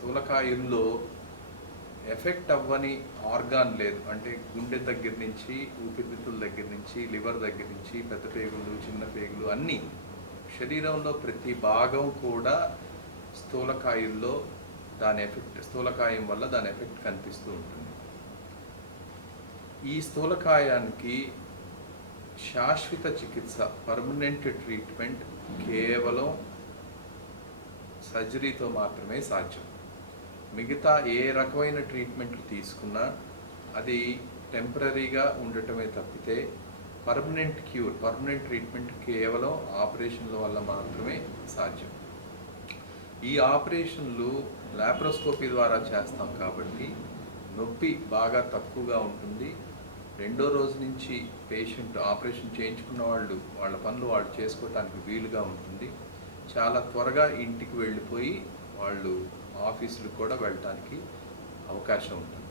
స్థూలకాయంలో effect అవ్వని organ లేదు. అంటే గుండె దగ్గర నుంచి, ఊపిరితిత్తుల దగ్గర నుంచి, లివర్ దగ్గర నుంచి, పెద్ద పేగులు, చిన్న పేగులు అన్నీ శరీరంలో ప్రతి భాగం కూడా స్థూలకాయంలో స్థూలకాయం వల్ల దాని ఎఫెక్ట్ కనిపిస్తూ ఉంటుంది. ఈ స్థూలకాయానికి శాశ్వత చికిత్స, పర్మనెంట్ ట్రీట్మెంట్ కేవలం సర్జరీతో మాత్రమే సాధ్యం. మిగతా ఏ రకమైన ట్రీట్మెంట్లు తీసుకున్నా అది టెంపరీగా ఉండటమే తప్పితే పర్మనెంట్ ట్రీట్మెంట్ కేవలం ఆపరేషన్ల వల్ల మాత్రమే సాధ్యం. ఈ ఆపరేషన్లు లాప్రోస్కోపీ ద్వారా చేస్తాం కాబట్టి నొప్పి బాగా తక్కువగా ఉంటుంది. రెండో రోజు నుంచి పేషెంట్ ఆపరేషన్ చేయించుకున్న వాళ్ళ పనులు వాళ్ళు చేసుకోవటానికి వీలుగా ఉంటుంది. చాలా త్వరగా ఇంటికి వెళ్ళిపోయి వాళ్ళు ఆఫీసులకు కూడా వెళ్ళటానికి అవకాశం ఉంటుంది.